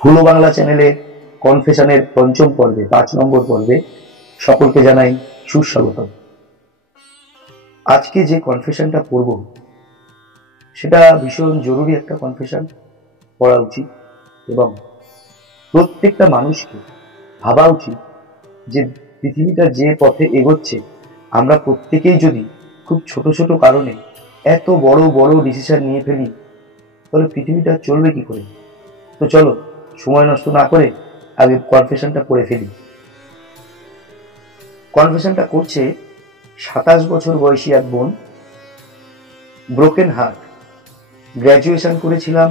হুলো বাংলা চ্যানেলে কনফেশনের পঞ্চম পর্বে 5 নম্বর পর্বে সকলকে জানাই সুস্বাগত। আজকে যে কনফেশনটা পড়ব সেটা ভীষণ জরুরি একটা কনফেশন, পড়া উচিত এবং প্রত্যেকটা মানুষকে ভাবা উচিত যে পৃথিবীটা যে পথে এগোচ্ছে আমরা প্রত্যেকেই যদি খুব ছোট ছোট কারণে এত বড় বড় ডিসিশন নিয়ে ফেলি তাহলে পৃথিবীটা চলবে কি করে। তো চলো সময় নষ্ট না করে আগে কনফেশনটা পড়ে ফেলি। কনফেশনটা করছে 27 বছর বয়সী এক বোন, ব্রোকেন হার্ট, গ্র্যাজুয়েশন করেছিলাম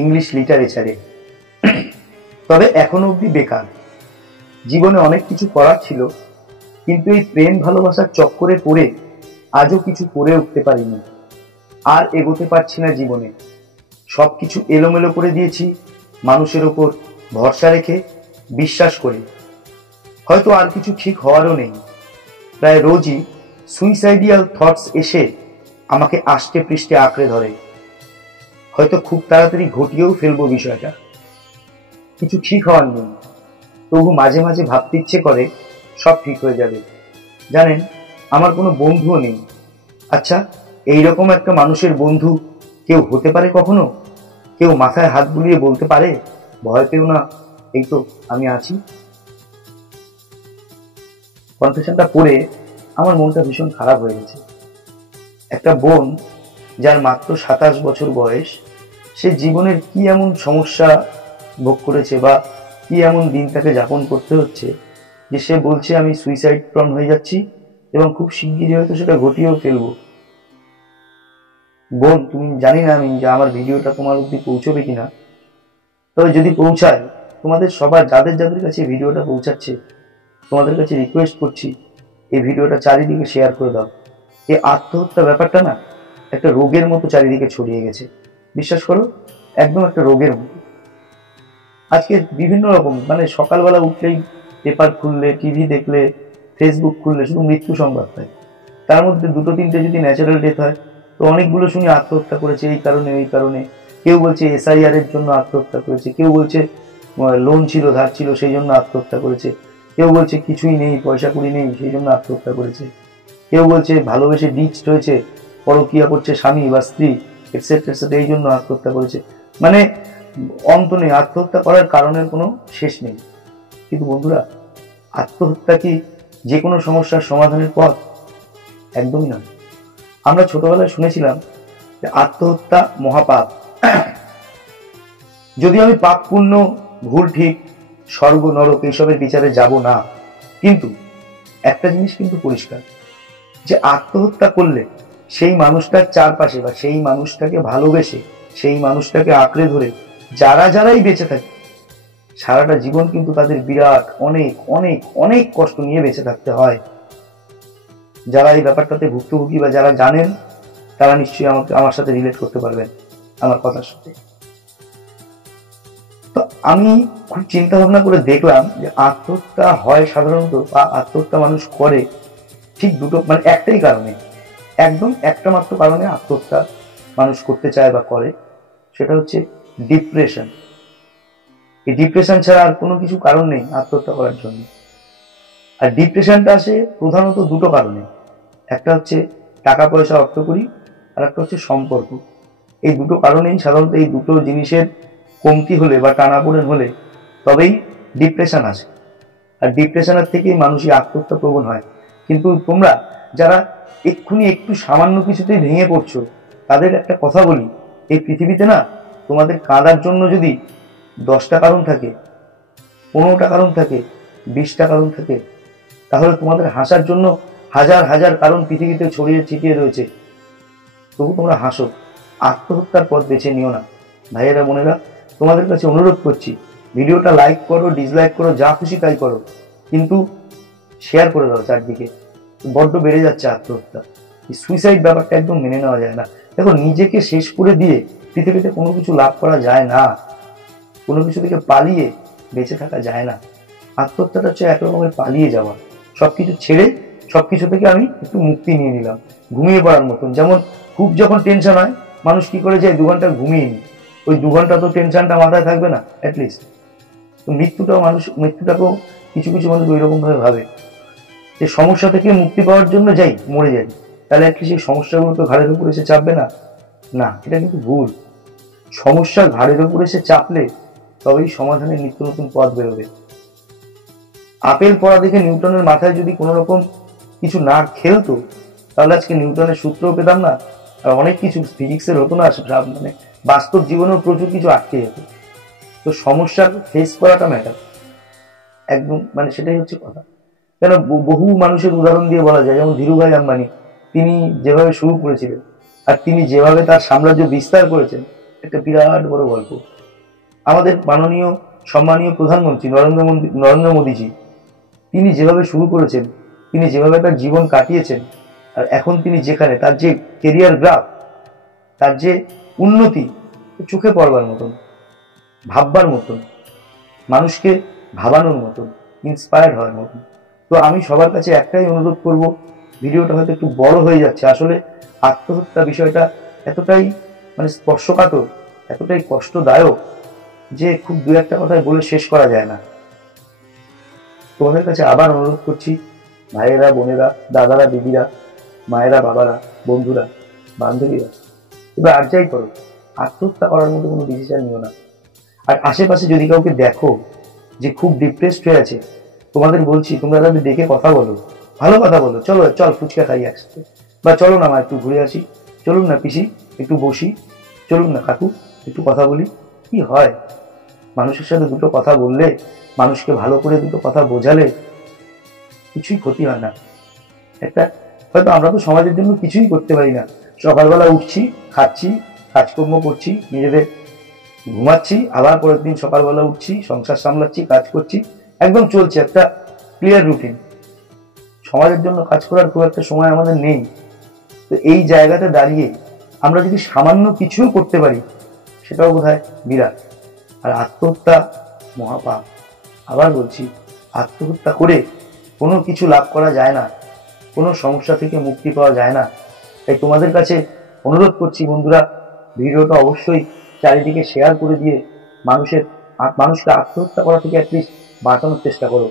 ইংলিশ লিটারেচারে, তবে এখনো অব্দি বেকার। জীবনে অনেক কিছু করার ছিল, কিন্তু এই প্রেম ভালোবাসার চক্করে পড়ে আজও কিছু করে উঠতে পারিনি। আর এগোতে পারছি না জীবনে, সবকিছু এলোমেলো করে দিয়েছি মানুষের ওপর ভরসা রেখে, বিশ্বাস করে। হয়তো আর কিছু ঠিক হওয়ারও নেই। প্রায় রোজই সুইসাইডিয়াল থটস এসে আমাকে আষ্টে পৃষ্ঠে আঁকড়ে ধরে। হয়তো খুব তাড়াতাড়ি ঘটিয়েও ফেলবো বিষয়টা, কিছু ঠিক হওয়ার নেই। তবু মাঝে মাঝে ভাবতে ইচ্ছে করে সব ঠিক হয়ে যাবে। জানেন, আমার কোনো বন্ধুও নেই। আচ্ছা, এইরকম একটা মানুষের বন্ধু কেউ হতে পারে কখনো? কেউ মাথায় হাত বুলিয়ে বলতে পারে ভয় পেও না, এই তো আমি আছি? কনফেশনটা পড়ে আমার মনটা ভীষণ খারাপ হয়ে গেছে। একটা বোন যার মাত্র 27 বছর বয়স, সে জীবনের কি এমন সমস্যা ভোগ করেছে বা কি এমন দিন তাকে যাপন করতে হচ্ছে যে সে বলছে আমি সুইসাইড প্রন হয়ে যাচ্ছি এবং খুব শিগগিরই হয়তো সেটা ঘটিয়েও ফেলবো। বোন, তুমি জানি না আমি যে আমার ভিডিওটা তোমার অব্দি পৌঁছবে কিনা, তবে যদি পৌঁছায়, তোমাদের সবার যাদের যাদের কাছে ভিডিওটা পৌঁছাচ্ছে তোমাদের কাছে রিকোয়েস্ট করছি এই ভিডিওটা চারিদিকে শেয়ার করে দাও। এই আত্মহত্যা ব্যাপারটা না একটা রোগের মতো চারিদিকে ছড়িয়ে গেছে। বিশ্বাস করো, একদম একটা রোগের মতো। আজকে বিভিন্ন রকম সকালবেলা উঠলেই পেপার খুললে, টিভি দেখলে, ফেসবুক খুললে শুধু মৃত্যু সংবাদ পায়। তার মধ্যে দুটো তিনটে যদি ন্যাচারাল ডেথ হয় তো অনেকগুলো শুনি আত্মহত্যা করেছে এই কারণে ওই কারণে। কেউ বলছে SIR এর জন্য আত্মহত্যা করেছে, কেউ বলছে লোন ছিল, ধার ছিল, সেই জন্য আত্মহত্যা করেছে, কেউ বলছে কিছুই নেই, পয়সা কুড়ি নেই, সেই জন্য আত্মহত্যা করেছে, কেউ বলছে ভালোবেসে ডিচড হয়েছে, পরকিয়া করছে স্বামী বা স্ত্রী, এটসেট্রা এটসেট্রা, এই জন্য আত্মহত্যা করেছে। অন্ত নেই, আত্মহত্যা করার কারণের কোনো শেষ নেই। কিন্তু বন্ধুরা, আত্মহত্যা কি যে কোনো সমস্যার সমাধানের পথ? একদমই নয়। আমরা ছোটবেলায় শুনেছিলাম যে আত্মহত্যা মহাপাপ। যদি আমি পাপ পুণ্য, ভুল ঠিক, স্বর্গ নরক এইসবের বিচারে যাব না, কিন্তু একটা জিনিস কিন্তু পরিষ্কার, যে আত্মহত্যা করলে সেই মানুষটার চারপাশে বা সেই মানুষটাকে ভালোবেসে, সেই মানুষটাকে আঁকড়ে ধরে যারাই বেঁচে থাকে সারাটা জীবন কিন্তু তাদের বিরাট অনেক অনেক অনেক কষ্ট নিয়ে বেঁচে থাকতে হয়। যারা এই ব্যাপারটাতে ভুক্তভোগী বা যারা জানেন তারা নিশ্চয়ই আমার সাথে রিলেট করতে পারবেন আমার কথার সাথে। তো আমি খুব চিন্তা ভাবনা করে দেখলাম যে আত্মহত্যা হয় সাধারণত, বা আত্মহত্যা মানুষ করে ঠিক দুটো একটাই কারণে, একদম একটা মাত্র কারণে আত্মহত্যা মানুষ করতে চায় বা করে, সেটা হচ্ছে ডিপ্রেশন। এই ডিপ্রেশন ছাড়া আর কোনো কিছু কারণ নেই আত্মহত্যা করার জন্য। আর ডিপ্রেশনটা আসে প্রধানত দুটো কারণে, একটা হচ্ছে টাকা পয়সা অর্থকরী, আর একটা হচ্ছে সম্পর্ক। এই দুটো কারণেই সাধারণত, এই দুটো জিনিসের কমতি হলে বা টানাপোড়েন হলে তবেই ডিপ্রেশন আসে। আর ডিপ্রেশনের থেকেই মানুষই আত্মহত্যা প্রবণ হয়। কিন্তু তোমরা যারা এক্ষুনি একটু সামান্য কিছুতেই ভেঙে পড়ছো, তাদের একটা কথা বলি, এই পৃথিবীতে না তোমাদের কাঁদার জন্য যদি 10টা কারণ থাকে, 15টা কারণ থাকে, 20টা কারণ থাকে, তাহলে তোমাদের হাসার জন্য হাজার হাজার কারণ পৃথিবীতে ছড়িয়ে ছিটিয়ে রয়েছে। তবু তোমরা হাসো, আত্মহত্যার পথ বেছে নিও না। ভাইয়েরা বোনেরা, তোমাদের কাছে অনুরোধ করছি, ভিডিওটা লাইক করো, ডিসলাইক করো, যা খুশি তাই করো, কিন্তু শেয়ার করে দাও চারদিকে। বড্ড বেড়ে যাচ্ছে আত্মহত্যা। সুইসাইড ব্যাপারটা একদম মেনে নেওয়া যায় না। দেখো, নিজেকে শেষ করে দিয়ে পৃথিবীতে কোনো কিছু লাভ করা যায় না, কোনো কিছু থেকে পালিয়ে বেঁচে থাকা যায় না। আত্মহত্যাটা হচ্ছে এক রকমের পালিয়ে যাওয়া, সবকিছু ছেড়ে সবকিছু থেকে আমি একটু মুক্তি নিয়ে নিলাম, ঘুমিয়ে পড়ার মতন। যেমন খুব যখন টেনশন হয় মানুষ কি করে যায়, 2 ঘন্টা ঘুমিয়ে নি, ওই 2 ঘন্টা তো টেনশনটা মাথায় থাকবে না, অ্যাটলিস্ট তো মৃত্যুটাকেও কিছু কিছু মানুষ ওই রকম ভাবে ভাবে যে সমস্যা থেকে মুক্তি পাওয়ার জন্য যাই মরে যাই, তাহলে একটি সেই সমস্যাগুলো তো ঘাড়ের উপর এসে চাপবে না। না, এটা কিন্তু ভুল। সমস্যা ঘাড়ের উপর এসে চাপলে তবেই সমাধানের নিত্য নতুন পথ বেরোবে। আপেল পড়া দেখে নিউটনের মাথায় যদি কোনো রকম কিছু না খেলতো, তাহলে আজকে নিউটনের সূত্রও পেতাম না, আর অনেক কিছু ফিজিক্সের হতো না, মানে বাস্তব জীবনেও প্রচুর কিছু আটকে যেত। তো সমস্যার ফেস করাটা ম্যাটার একদম, মানে সেটাই হচ্ছে কথা। কেন বহু মানুষের উদাহরণ দিয়ে বলা যায়, যেমন ধীরুভাই আম্বানি, তিনি যেভাবে শুরু করেছিলেন আর তিনি যেভাবে তার সাম্রাজ্য বিস্তার করেছেন, একটা বিরাট বড় গল্প। আমাদের মাননীয় সম্মানীয় প্রধানমন্ত্রী নরেন্দ্র মোদীজি, তিনি যেভাবে শুরু করেছেন, তিনি যেভাবে তার জীবন কাটিয়েছেন, আর এখন তিনি যেখানে, তার যে কেরিয়ার গ্রাফ, তার যে উন্নতি, চোখে পড়বার মতন, ভাববার মতন, মানুষকে ভাবানোর মতন, ইন্সপায়ার্ড হওয়ার মতন। তো আমি সবার কাছে একটাই অনুরোধ করব, ভিডিওটা হয়তো একটু বড় হয়ে যাচ্ছে, আসলে আত্মহত্যা বিষয়টা এতটাই মানে স্পর্শকাতর, এতটাই কষ্টদায়ক যে খুব দু একটা কথায় বলে শেষ করা যায় না। তোমাদের কাছে আবার অনুরোধ করছি, ভাইয়েরা, বোনেরা, দাদারা, দিদিরা, মায়েরা, বাবারা, বন্ধুরা, বান্ধবীরা, এবার আর যাই করো, আত্মহত্যা করার মতো কোনো ডিসিশন নিও না। আর আশেপাশে যদি কাউকে দেখো যে খুব ডিপ্রেসড হয়ে আছে, তোমাদের বলছি, তোমরা তাদের দেখে কথা বলো, ভালো কথা বলো, চল ফুচকা খাই একসাথে, বা চলো না মা একটু ঘুরে আসি, চলুন না পিসি একটু বসি, চলুন না কাকু একটু কথা বলি। কি হয়, মানুষের সাথে দুটো কথা বললে, মানুষকে ভালো করে দুটো কথা বোঝালে কিছুই ক্ষতি হয় না। একটা হয়তো আমরা তো সমাজের জন্য কিছুই করতে পারি না, সকালবেলা উঠছি, খাচ্ছি, কাজকর্ম করছি, নিজেদের ঘুমাচ্ছি, আবার পরের দিন সকালবেলা উঠছি, সংসার সামলাচ্ছি, কাজ করছি, একদম চলছে একটা ক্লিয়ার রুটিন। সমাজের জন্য কাজ করার খুব একটা সময় আমাদের নেই। তো এই জায়গাতে দাঁড়িয়ে আমরা যদি সামান্য কিছুও করতে পারি, সেটাও বোধহয় বিরাট। আর আত্মহত্যা মহাপাপ। আবার বলছি, আত্মহত্যা করে কোনো কিছু লাভ করা যায় না, কোনো সমস্যা থেকে মুক্তি পাওয়া যায় না। তাই তোমাদের কাছে অনুরোধ করছি বন্ধুরা, ভিডিওটা অবশ্যই চারিদিকে শেয়ার করে দিয়ে মানুষকে আত্মহত্যা করা থেকে অ্যাটলিস্ট বাঁচানোর চেষ্টা করো।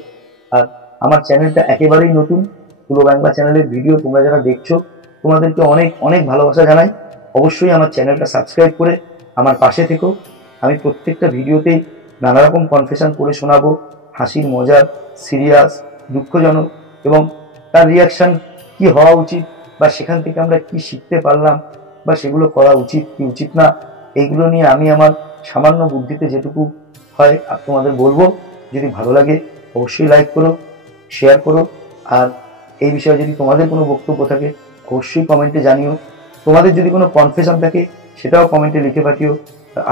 আর আমার চ্যানেলটা একেবারেই নতুন, তুলো বাংলা চ্যানেলের ভিডিও তোমরা যারা দেখছো, তোমাদেরকে অনেক অনেক ভালোবাসা জানাই। অবশ্যই আমার চ্যানেলটা সাবস্ক্রাইব করে আমার পাশে থেকো। আমি প্রত্যেকটা ভিডিওতেই নানা রকম কনফেশন করে শোনাবো, হাসির, মজার, সিরিয়াস, দুঃখজনক, এবং তার রিয়াকশন কি হওয়া উচিত, বা সেখান থেকে আমরা কি শিখতে পারলাম, বা সেগুলো করা উচিত কি উচিত না, এইগুলো নিয়ে আমি আমার সামান্য বুদ্ধিতে যেটুকু হয় তোমাদের বলবো। যদি ভালো লাগে অবশ্যই লাইক করো, শেয়ার করো, আর এই বিষয়ে যদি তোমাদের কোনো বক্তব্য থাকে অবশ্যই কমেন্টে জানিও। তোমাদের যদি কোনো কনফেশন থাকে সেটাও কমেন্টে লিখে পাঠিও।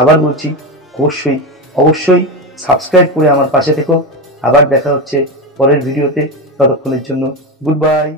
আবার বলছি, অবশ্যই অবশ্যই সাবস্ক্রাইব করে আমার পাশে থেকো। আবার দেখা হচ্ছে পরের ভিডিওতে, ততক্ষণের জন্য গুড বাই।